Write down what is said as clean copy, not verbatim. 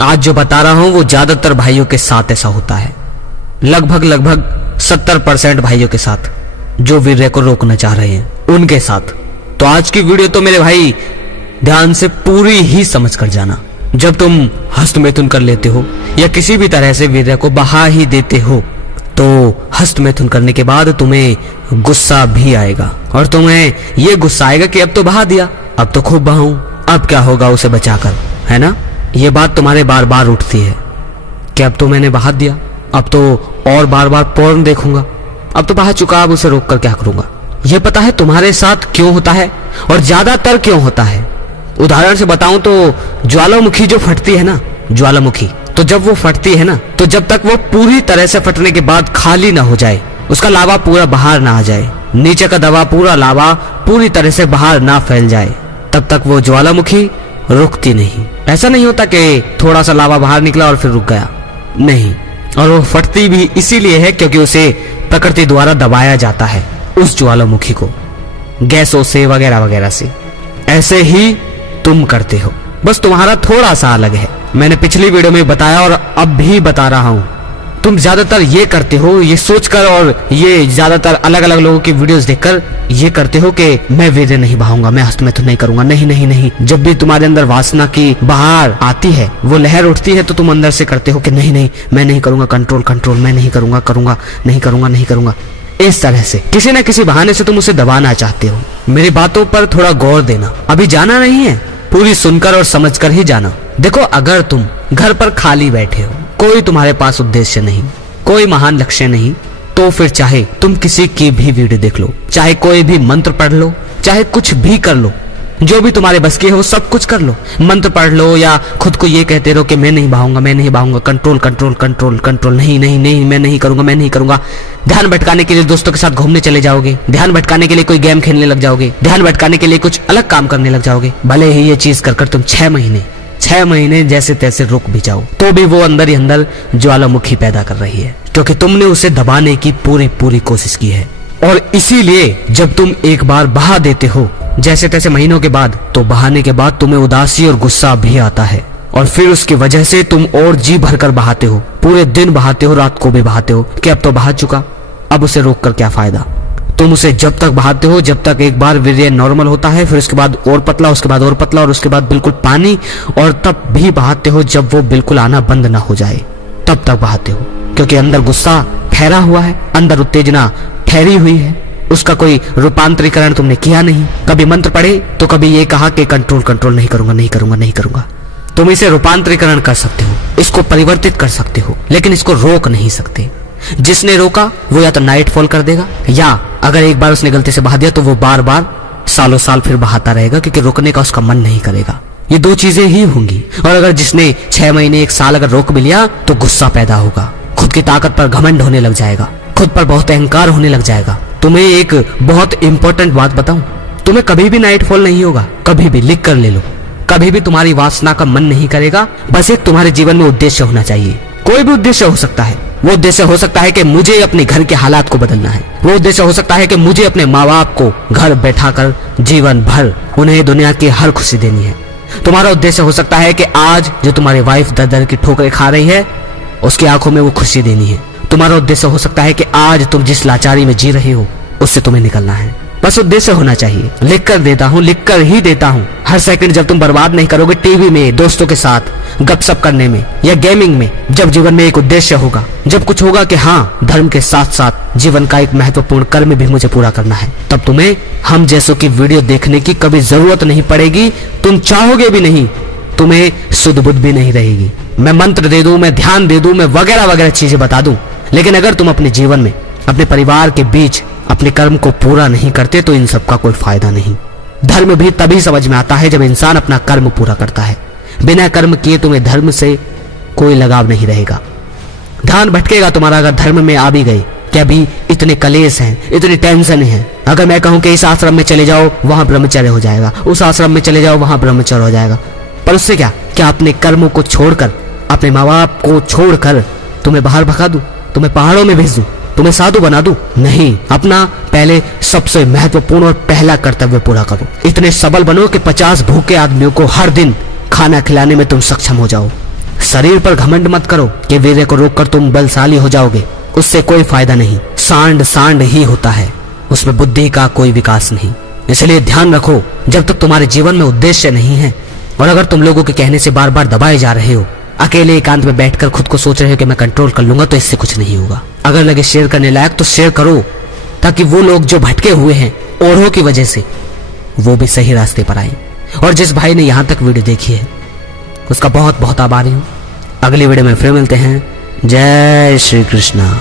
आज जो बता रहा हूं वो ज्यादातर भाइयों के साथ ऐसा होता है। लगभग 70% भाइयों के साथ जो वीर्य को रोकना चाह रहे हैं उनके साथ। तो आज की वीडियो तो मेरे भाई ध्यान से पूरी ही समझ कर जाना। जब तुम हस्तमैथुन कर लेते हो या किसी भी तरह से वीर्य को बहा ही देते हो तो हस्तमैथुन करने के बाद तुम्हें गुस्सा भी आएगा और तुम्हें यह गुस्सा आएगा कि अब तो बहा दिया, अब तो खूब बहाऊं, अब क्या होगा उसे बचाकर, है ना। ये बात तुम्हारे बार बार उठती है कि अब तो मैंने बहा दिया, अब तो और बार बार पोर्न देखूंगा, अब तो बहा चुका, अब उसे रोक कर क्या करूंगा। यह पता है तुम्हारे साथ क्यों होता है और ज्यादातर क्यों होता है। उदाहरण से बताऊं तो ज्वालामुखी जो फटती है ना, ज्वालामुखी, तो जब वो फटती है ना तो जब तक वो पूरी तरह से फटने के बाद खाली ना हो जाए, उसका लावा पूरा बाहर ना आ जाए, नीचे का दबा पूरा लावा पूरी तरह से बाहर ना फैल जाए, तब तक वो ज्वालामुखी रुकती नहीं। ऐसा नहीं होता कि थोड़ा सा लावा बाहर निकला और फिर रुक गया, नहीं। और वो फटती भी इसीलिए है क्योंकि उसे प्रकृति द्वारा दबाया जाता है, उस ज्वालामुखी को गैसों से वगैरह वगैरह से। ऐसे ही तुम करते हो, बस तुम्हारा थोड़ा सा अलग है। मैंने पिछली वीडियो में बताया और अब भी बता रहा हूं। तुम ज्यादातर ये करते हो, ये सोचकर और ये ज्यादातर अलग अलग लोगों की वीडियोस देखकर ये करते हो कि मैं वीर्य नहीं बहाऊंगा, मैं हस्तमैथुन नहीं करूंगा। नहीं नहीं नहीं, जब भी तुम्हारे अंदर वासना की बाहर आती है, वो लहर उठती है, तो तुम अंदर से करते हो कि नहीं नहीं मैं नहीं करूंगा, कंट्रोल कंट्रोल, मैं नहीं करूंगा, करूंगा नहीं करूंगा, नहीं करूंगा। इस तरह से किसी न किसी बहाने से तुम उसे दबाना चाहते हो। मेरी बातों पर थोड़ा गौर देना, अभी जाना नहीं है, पूरी सुनकर और समझकर ही जाना। देखो, अगर तुम घर पर खाली बैठे हो, कोई तुम्हारे पास उद्देश्य नहीं, कोई महान लक्ष्य नहीं, तो फिर चाहे तुम किसी की भी वीडियो देख लो, चाहे कोई भी मंत्र पढ़ लो, चाहे कुछ भी कर लो, जो भी तुम्हारे बस की है वो सब कुछ कर लो। मंत्र पढ़ लो या खुद को ये कहते रहो कि मैं नहीं बहाऊंगा, मैं नहीं बहाऊंगा, कंट्रोल कंट्रोल कंट्रोल कंट्रोल, नहीं नहीं नहीं मैं नहीं करूंगा, मैं नहीं करूंगा। ध्यान भटकाने के लिए दोस्तों के साथ घूमने चले जाओगे, ध्यान भटकाने के लिए कोई गेम खेलने लग जाओगे, ध्यान भटकाने के लिए कुछ अलग काम करने लग जाओगे। भले ही ये चीज कर तुम 6 महीने जैसे तैसे रुक भी जाओ, तो भी वो अंदर ही अंदर ज्वालामुखी पैदा कर रही है, क्योंकि तुमने उसे दबाने की पूरी कोशिश की है। और इसीलिए जब तुम एक बार बहा देते हो जैसे तैसे महीनों के बाद, तो बहाने के बाद तुम्हें उदासी और गुस्सा भी आता है और फिर उसकी वजह से तुम और जी भरकर बहाते हो, पूरे दिन बहाते हो, रात को भी बहाते हो कि अब तो बहा चुका, अब उसे रोक कर क्या फायदा। तुम उसे जब तक बहाते हो जब तक एक बार वीर्य नॉर्मल होता है, फिर उसके बाद और पतला, उसके बाद और पतला और उसके बाद बिल्कुल पानी, और तब भी बहाते हो जब वो बिल्कुल आना बंद ना हो जाए, तब तक बहाते हो, क्योंकि अंदर गुस्सा ठहरा हुआ है, अंदर उत्तेजना ठहरी हुई है, उसका कोई रूपांतरीकरण तुमने किया नहीं। कभी मंत्र पढ़े तो कभी ये कहा कि कंट्रोल कंट्रोल, नहीं करूंगा नहीं करूंगा नहीं करूंगा। तुम इसे रूपांतरीकरण कर सकते हो, इसको परिवर्तित कर सकते हो, लेकिन इसको रोक नहीं सकते। जिसने रोका वो या तो नाइट फॉल कर देगा, या अगर एक बार उसने गलती से बहा दिया तो वो बार बार सालों साल फिर बहाता रहेगा, क्योंकि रोकने का उसका मन नहीं करेगा। ये 2 चीजें ही होंगी। और अगर जिसने 6 महीने 1 साल अगर रोक भी लिया तो गुस्सा पैदा होगा, खुद की ताकत पर घमंड होने लग जाएगा, खुद पर बहुत अहंकार होने लग जाएगा। तुम्हें एक बहुत इंपॉर्टेंट बात बताऊं, तुम्हें कभी भी नाइट फॉल नहीं होगा, कभी भी, लिख कर ले लो, कभी भी तुम्हारी वासना का मन नहीं करेगा। बस एक तुम्हारे जीवन में उद्देश्य होना चाहिए, कोई भी उद्देश्य हो सकता है। वो उद्देश्य हो सकता है कि मुझे अपने घर के हालात को बदलना है, वो उद्देश्य हो सकता है कि मुझे अपने माँ बाप को घर बैठाकर जीवन भर उन्हें दुनिया की हर खुशी देनी है। तुम्हारा उद्देश्य हो सकता है कि आज जो तुम्हारी वाइफ दर दर की ठोकरें खा रही है उसकी आंखों में वो खुशी देनी है। तुम्हारा उद्देश्य हो सकता है कि आज तुम जिस लाचारी में जी रहे हो उससे तुम्हें निकलना है। बस उद्देश्य होना चाहिए। लिख कर देता हूँ, लिख कर ही देता हूँ। हर सेकंड जब तुम बर्बाद नहीं करोगे टीवी में, दोस्तों के साथ गपशप करने में या गेमिंग में, जब जीवन में एक उद्देश्य होगा, जब कुछ होगा कि हाँ धर्म के साथ साथ जीवन का एक महत्वपूर्ण कर्म भी मुझे पूरा करना है, तब तुम्हें हम जैसों की वीडियो देखने की कभी जरूरत नहीं पड़ेगी। तुम चाहोगे भी नहीं, तुम्हें सुध बुद्ध भी नहीं रहेगी। मैं मंत्र दे दूं, मैं ध्यान दे दूं, मैं वगैरह वगैरह चीजें बता दूं, लेकिन अगर तुम अपने जीवन में अपने परिवार के बीच अपने कर्म को पूरा नहीं करते तो इन सब का कोई फायदा नहीं। धर्म भी तभी समझ में आता है जब इंसान अपना कर्म पूरा करता है। बिना कर्म किए तुम्हें धर्म से कोई लगाव नहीं रहेगा। ध्यान भटकेगा तुम्हारा अगर धर्म में आ भी गए कि अभी इतने कलेश हैं, इतनी टेंशन है। अगर मैं कहूं कि इस आश्रम में चले जाओ वहां ब्रह्मचर्य हो जाएगा, उस आश्रम में चले जाओ वहां ब्रह्मचर्य हो जाएगा, पर उससे क्या अपने कर्मों को छोड़कर, अपने माँ बाप को छोड़कर तुम्हें बाहर भगा दूं, तुम्हें पहाड़ों में भेज दूं, तुम्हें साधु बना दूं? नहीं, अपना पहले सबसे महत्वपूर्ण और पहला कर्तव्य पूरा करो। इतने सबल बनो कि 50 भूखे आदमियों को हर दिन खाना खिलाने में तुम सक्षम हो जाओ। शरीर पर घमंड मत करो कि वीर्य को रोककर तुम बलशाली हो जाओगे, उससे कोई फायदा नहीं। सांड सांड ही होता है, उसमें बुद्धि का कोई विकास नहीं। इसलिए ध्यान रखो, जब तक तुम्हारे जीवन में उद्देश्य नहीं है और अगर तुम लोगों के कहने से बार बार दबाए जा रहे हो, अकेले एकांत में बैठकर खुद को सोच रहे हो कि मैं कंट्रोल कर लूंगा, तो इससे कुछ नहीं होगा। अगर लगे शेयर करने लायक तो शेयर करो, ताकि वो लोग जो भटके हुए हैं औरों की वजह से, वो भी सही रास्ते पर आए। और जिस भाई ने यहां तक वीडियो देखी है उसका बहुत बहुत आभारी हूं। अगली वीडियो में फिर मिलते हैं। जय श्री कृष्णा।